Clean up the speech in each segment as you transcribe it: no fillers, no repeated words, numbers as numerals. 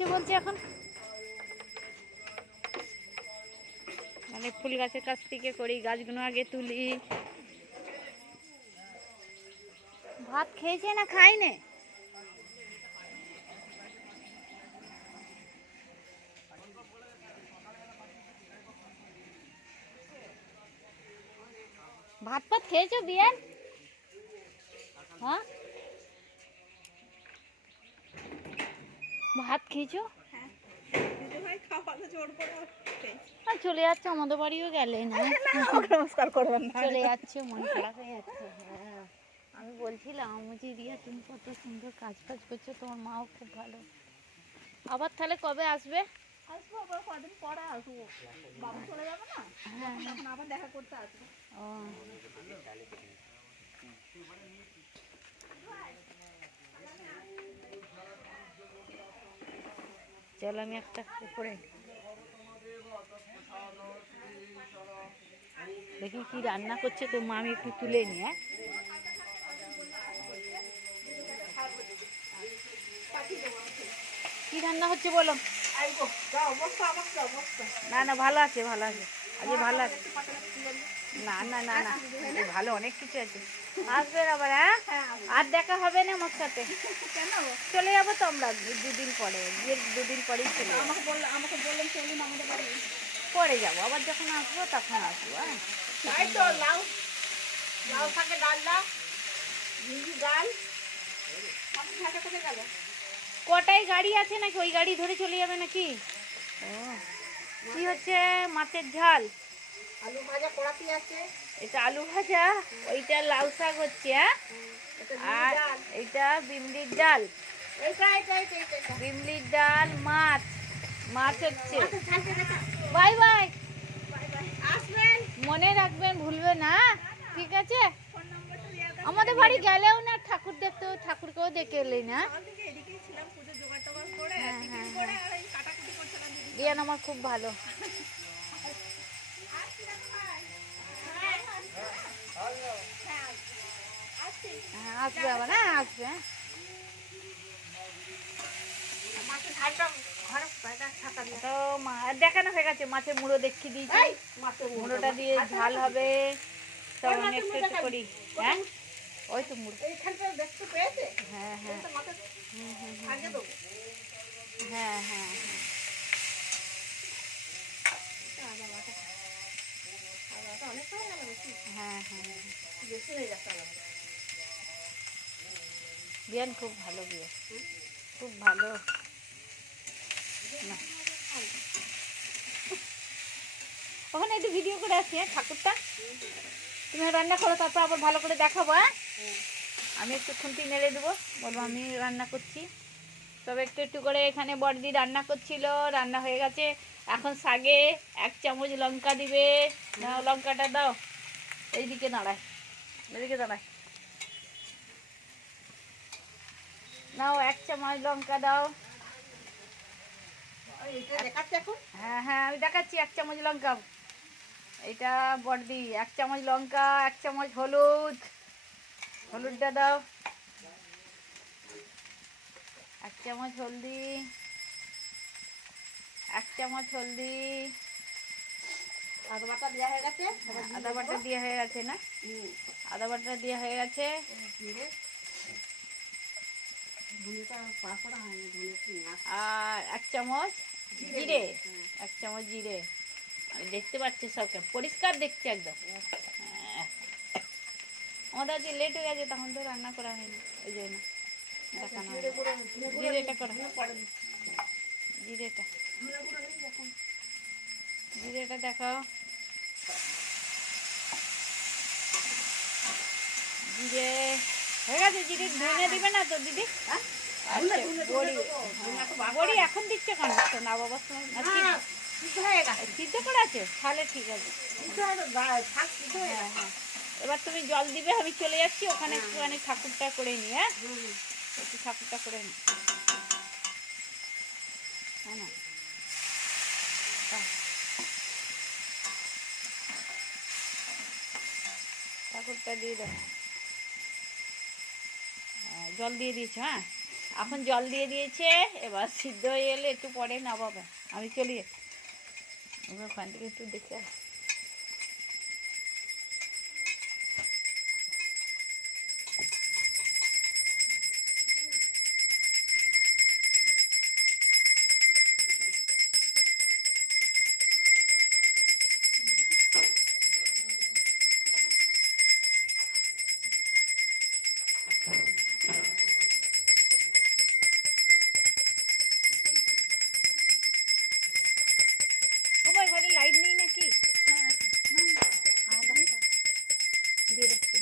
দিচ্ছে বলছে এখন, মানে ফুল গাছের কাছ থেকে করি, গাছগুলো আগে তুলি। ভাত খেয়েছে না খাইনে? ভাত ভাত খেয়েছো বিয়ান? হ্যাঁ ভাত খেয়েছো? চলে যাচ্ছে, আমাদের বাড়িও গেলে না, নমস্কার করবেন না, চলে যাচ্ছে, মন খারাপ হয়ে যাচ্ছে। হ্যাঁ আমি বলছিলাম যে রিয়া তুমি কত সুন্দর কাজ ফাজ করছো, তোমার মাও খুব ভালো। আবার তাহলে কবে আসবে? আসবো আবার কদিন পরে আসবো, বাবু চলে যাবে না, তখন আবার দেখা করতে আসবো। ও চলো আমি একটা উপরে দেখি কি রান্না করছে তো মা, আমি একটু তুলে নি। হ্যাঁ কি রান্না হচ্ছে বলো? না না ভালো আছে, ভালো আছে, আজকে ভালো আছে। না না না না ভালো, অনেক কিছু আছে। আসবেন আবার? হ্যাঁ আর দেখা হবে না আমার সাথে, চলে যাবো তো আমরা দুদিন পরে, বিয়ের দুদিন পরেই চলে যাবো। আমাকে বললেন চলুন আমাদের বাড়ি, পরে যাবো আবার, যখন আসবো তখন আসবো। হ্যাঁ লাউ লাউ থাকে, ডালনা ডাল কটাই গাড়ি আছে নাকি, ওই গাড়ি ধরে চলে যাবে নাকি? ও কি হচ্ছে? মাছের ঝাল, আলু ভাজা কড়াতি আছে, এটা আলু ভাজা, ওইটা লাউ শাক হচ্ছে, আর এইটা বিমলির ডাল, বিমলির ডাল, মাছ, মাছ হচ্ছে। বাই বাই, মনে রাখবেন, ভুলবে না, ঠিক আছে? আমাদের বাড়ি গেলেও না, ঠাকুর দেখতেও, ঠাকুরকেও দেখে এলেই না। রিয়ান আমার খুব ভালো। হ্যাঁ আসবে আবার, হ্যাঁ আসবে। তো দেখানো হয়ে গেছে, মাছের মুড়ো দেখিয়ে দিয়েছি, মুড়োটা দিয়ে ঝাল হবে, সব আমি একটু একটু করি। হ্যাঁ ওই তো মুড়ো, হ্যাঁ হ্যাঁ হ্যাঁ হ্যাঁ হ্যাঁ হ্যাঁ বিয়ান খুব ভালো, বিয়ে খুব ভালো। ওখানে একটু ভিডিও করে আসি, হ্যাঁ ঠাকুরটা তুমি রান্না করো, তারপর আবার ভালো করে দেখাবো। হ্যাঁ আমি একটু খুন্তি নেড়ে দেবো, বলবো আমি রান্না করছি। তবে একটু একটু করে এখানে বড়দি রান্না করছিল, রান্না হয়ে গেছে। এখন শাকে 1 চামচ লঙ্কা দিবে, নাও লঙ্কাটা দাও, এইদিকে দাঁড়ায়, এদিকে দাঁড়ায়, নাও 1 চামচ লঙ্কা দাও। হ্যাঁ হ্যাঁ আমি দেখাচ্ছি, 1 চামচ লঙ্কা, এটা বড়দি 1 চামচ লঙ্কা, 1 চামচ হলুদ, হলুদটা দাও, 1 চামচ হলদি, 1 চামচ হলদি, আদা বাটা দেওয়া হয়ে গেছে, আদা বাটা দেওয়া হয়ে গেছে না, আদা বাটা দেওয়া হয়ে গেছে, আর 1 চামচ জিরে, 1 চামচ জিরে। আমি দেখতে পাচ্ছি সবকে পরিষ্কার দেখছি একদম। আমাদের আজকে লেট হয়ে গেছে, তখন তো রান্না করা হয়নি, ওই জন্য দেখানো হয়। জিরেটা করা, জিরেটা জিরেটা দেখাও, জিরে হয়ে গেছে। জিরে ধনে দিবে না তো দিদি? বড়ি এখন দিচ্ছে কেন? না বাবা সিদ্ধ করে আছে, তাহলে ঠিক আছে। হ্যাঁ হ্যাঁ এবার তুমি জল দিবে, আমি চলে যাচ্ছি ওখানে, একটুখানি ঠাকুরটা করে নি। হ্যাঁ একটু ঠাকুরটা করে নি, হ্যাঁ না ঠাকুরটা দিয়ে দাও, জল দিয়ে দিয়েছো? হ্যাঁ এখন জল দিয়ে দিয়েছে, এবার সিদ্ধ হয়ে এলে একটু পরে নামাবে। আমি চলি ওখান থেকে একটু দেখে আসি। ঘরে লাইট নেই নাকি? দিয়ে রাখছি।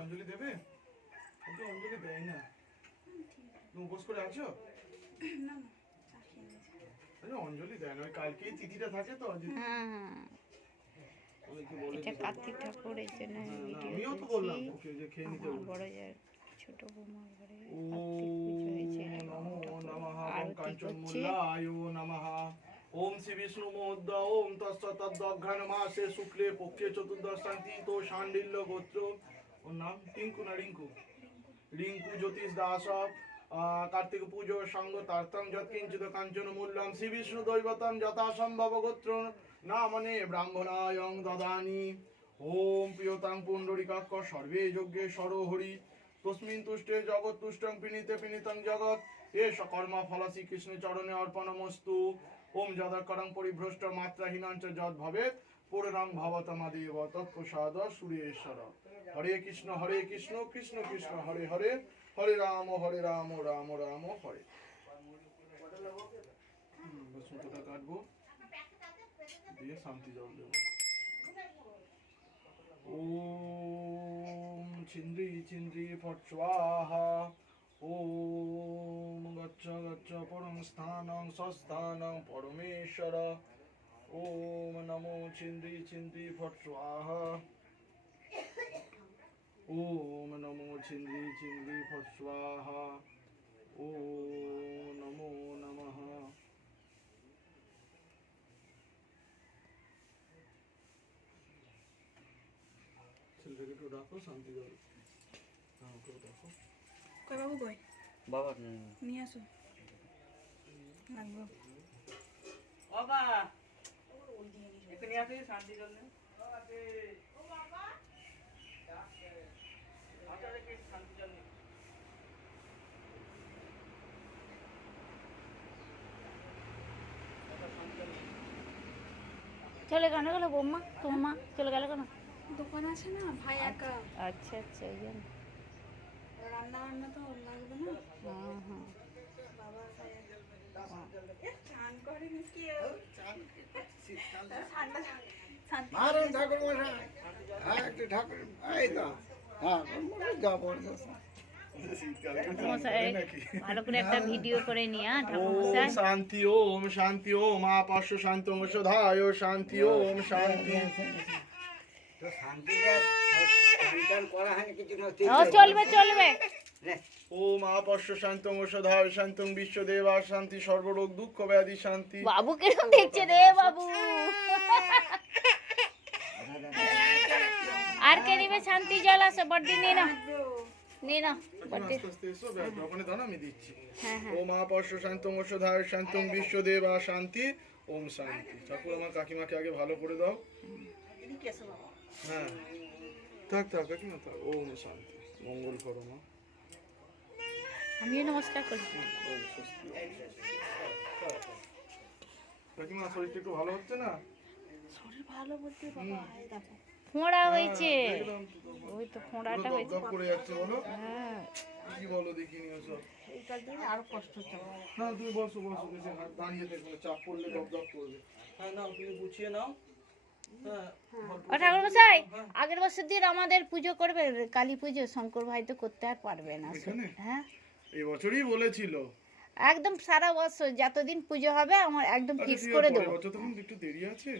অঞ্জলি দেবে? অঞ্জলি দেয় না। তুমি উপোস করে আছো? অঞ্জলি দেয় না, কালকেই তিথিটা থাকে তো। এটা কার্তিক ঠাকুর, এই জন্য আমিও তো বললাম ওকে যে খেয়ে নিতে বলবো। বড় যায় ছোট বৌমার ঘরে কার্তিক পুজো হয়েছে, কাঞ্চনমূল্যায় নমঃ। ওম শ্রী বিষ্ণু মহোদ্দ ওম তৎসৎ মাসে শুক্লে পক্ষে চতুর্দশান্তি তো শাণ্ডিল্য গোত্র। ওর নাম টিঙ্কু না রিঙ্কু? রিঙ্কু জ্যোতিষ দাস। কার্তিক পুজো সঙ্গ তার্থম যৎকিঞ্চিত কাঞ্চন মূল্যম শ্রী বিষ্ণু দৈবতম যথা সম্ভব গোত্র নামনে ব্রাহ্মণায়ং দদানি। ওম প্রিয়তাং পুণ্ডরিকাক্ষ সর্বে যজ্ঞে সরোহরি তস্মিন তুষ্টে জগৎ তুষ্টং পিনিতে পিনিতং জগৎ এষ কর্মা ফল শ্রীকৃষ্ণ চরণে অর্পণমস্তু। ওম যদকরং পরিভ্রষ্ট মাত্রাহীনাঞ্চ যদ ভবেৎ পুরনাং ভবতমাদেব তৎপ্রসাদ সুরেশ্বর। হরে কৃষ্ণ কৃষ্ণ কৃষ্ণ হরে হরে, হরে রাম রাম রাম হরে। সুতোটা কাটবো দিয়ে শান্তি জল দেবো। ওম ছিন্দ্রি ছিন্দ্রি ফট স্বাহা। ওম গচ্ছ গচ্ছ পরম স্থানং স্বস্থানং পরমেশ্বর। ওম নমো ছিন্দ্রি ছিন্দ্রি ফট স্বাহা। ওম নমো ছিন্দ্রি ছিন্দ্রি ফট স্বাহা। ওম নমো নমঃ। ছেলেটাকে একটু রাখো, শান্তি জল রাখো। কই বাবু কই? বাবা নিয়ে আসো, লাগবো। বাবা এখানে আসে শান্তি জল নেই। শান্তি জল নেই। চলে কেন গেল বৌমা? তোমার মা চলে গেল কেন? দোকান আছে না, ভাই একা। আচ্ছা আচ্ছা, এই জন্য রান্না বান্না তো লাগবে না। হ্যাঁ। বাবা ভাই চান করেনি কি? মারুন ঠাকুর মশাই। হ্যাঁ একটু ঠাকুর এই তো। হ্যাঁ যা বলছো মশাই ভালো করে একটা ভিডিও করে নিয়ে ঠাকুর মশাই। ওম শান্তি ওম আপাস্য শান্তি ওম সদায় শান্তি ওম শান্তি। তো শান্তিটা সন্তান করা হয় কিছু না। চলবে ওম আপশ্য শান্তং ওষধায় শান্তং বিশ্বদেবা শান্তি সর্বরোগ দুঃখ ব্যাধি শান্তি। বাবু কিরকম দেখছে রে বাবু। আর কে নিবে শান্তি জল আছে বড়দি নে না বড়দি। আস্তে আস্তে এসো, ওখানে দাও না, আমি দিচ্ছি। হ্যাঁ হ্যাঁ ওম আপশ্য শান্তং ওষধায় শান্তং বিশ্বদেবা শান্তি ওম শান্তি। ঠাকুর আমার কাকিমাকে আগে ভালো করে দাও। হ্যাঁ থাক থাক কাকিমা থাক। ওম শান্তি, মঙ্গল করো মা। আমিও নমস্কার করি। ওম স্বস্তি। কাকিমা শরীরটা একটু ভালো হচ্ছে না? শরীর ভালো বলতে বাবা এই দেখো ফোঁড়া হয়েছে, দেখলাম তো তোমার। ওই তো ফোঁড়াটা হয়েছে। দপ করে যাচ্ছে বলো, হ্যাঁ কি বলো দেখিনি ওসব। এইটার দিন আরো কষ্ট হচ্ছে আমার। না তুমি বসো বসো, বেশি দাঁড়িয়ে দেখো, চাপ পড়লে দপ দপ করবে। হ্যাঁ নাও, তুমি গুছিয়ে নাও। হ্যাঁ ও ঠাকুর মশাই, আগের বছর দিন আমাদের পুজো করবে, কালী পুজো। শঙ্কর ভাই তো করতে আর পারবে না। এখানে? হ্যাঁ এই বছরই বলেছিল। একদম সারা বছর যতদিন পুজো হবে আমার একদম আচ্ছা, ফিক্স ঠিক করে আছে, দেবো। পরের বছর তখন একটু দেরি আছে,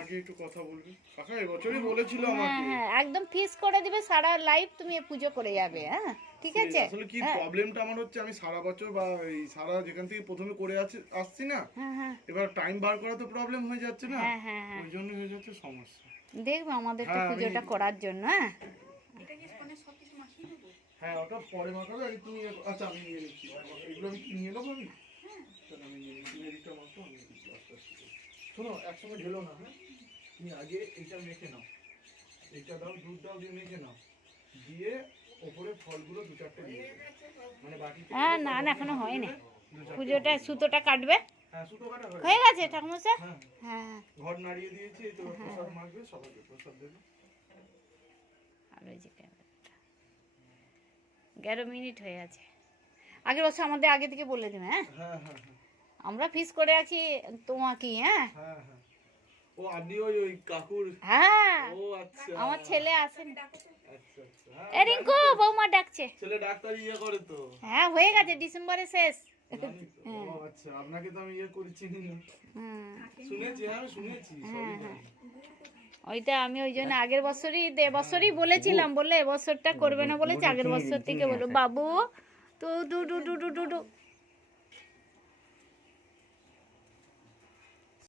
আগে একটু কথা বলবি। কাকা এই বছরই বলেছিল হ্যাঁ আমাকে। হ্যাঁ একদম ফিক্স করে দিবে, সারা লাইফ তুমি এ পুজো করে যাবে। হ্যাঁ ঠিক আছে। আসলে কি হ্যাঁ প্রবলেমটা আমার হচ্ছে, আমি সারা বছর বা এই সারা যেখান থেকে প্রথমে করে আসছি না, হ্যাঁ হ্যাঁ এবার টাইম বার করা তো প্রবলেম হয়ে যাচ্ছে না, হ্যাঁ হ্যাঁ হ্যাঁ ওই জন্য হয়ে যাচ্ছে সমস্যা। দেখবে আমাদের তো হ্যাঁ, পুজোটা আমি- করার জন্য। হ্যাঁ এটা কি ফোনে সব কিছু মাখিয়ে দেবো? হ্যাঁ ওটা পরে মাখাবে, আগে তুমি আচ্ছা আমি নিয়ে নিচ্ছি। এগুলো আমি কি নিয়ে নেবো আমি? তাহলে আমি নিয়ে নিচ্ছি, এদিকটা মাখো, আমি এদিকটা আস্তে আস্তে করছি। শোনো একসঙ্গে ঢেলো না, হ্যাঁ তুমি আগে এইটা মেখে নাও, এইটা দাও, দুধ দাও, দিয়ে মেখে নাও, দিয়ে ওপরে ফলগুলো দু চারটে দিয়ে দেবে। মানে বাকি হ্যাঁ না না এখনো হয়নি, পুজোটা সুতোটা কাটবে। হ্যাঁ সুতো কাটা হয়ে গেছে ঠাকুমশাই। হ্যাঁ হ্যাঁ ঘর নাড়িয়ে দিয়েছি, এই তো প্রসাদ মাখবে, সবাইকে প্রসাদ দেবে। আর ওই যে ক্যামেরাটা 11 মিনিট হয়ে আছে। আগের বছর আমাদের আগে থেকে বলে দেবে। হ্যাঁ হ্যাঁ হ্যাঁ হ্যাঁ আমরা ফিক্স করে রাখি তোমাকে। হ্যাঁ হ্যাঁ হ্যাঁ। ও আপনি ওই ওই কাকুর? হ্যাঁ ও আচ্ছা আমার ছেলে আসেনি। আচ্ছা আচ্ছা। হ্যাঁ, এ রিঙ্কু বৌমা ডাকছে। ছেলে ডাক্তার ইয়ে করে তো। হ্যাঁ হয়ে গেছে, ডিসেম্বরে শেষ। জানি তো। ও আচ্ছা, আপনাকে তো আমি ইয়ে করেছি না। হুম শুনেছি, আমি শুনেছি, সবই জানি। ওইটা আমি ওই জন্য আগের বছরই বলেছিলাম, বলে এবছরটা করবে না বলেছে। আগের বছর থেকে বলো বাবু তু do do do do do do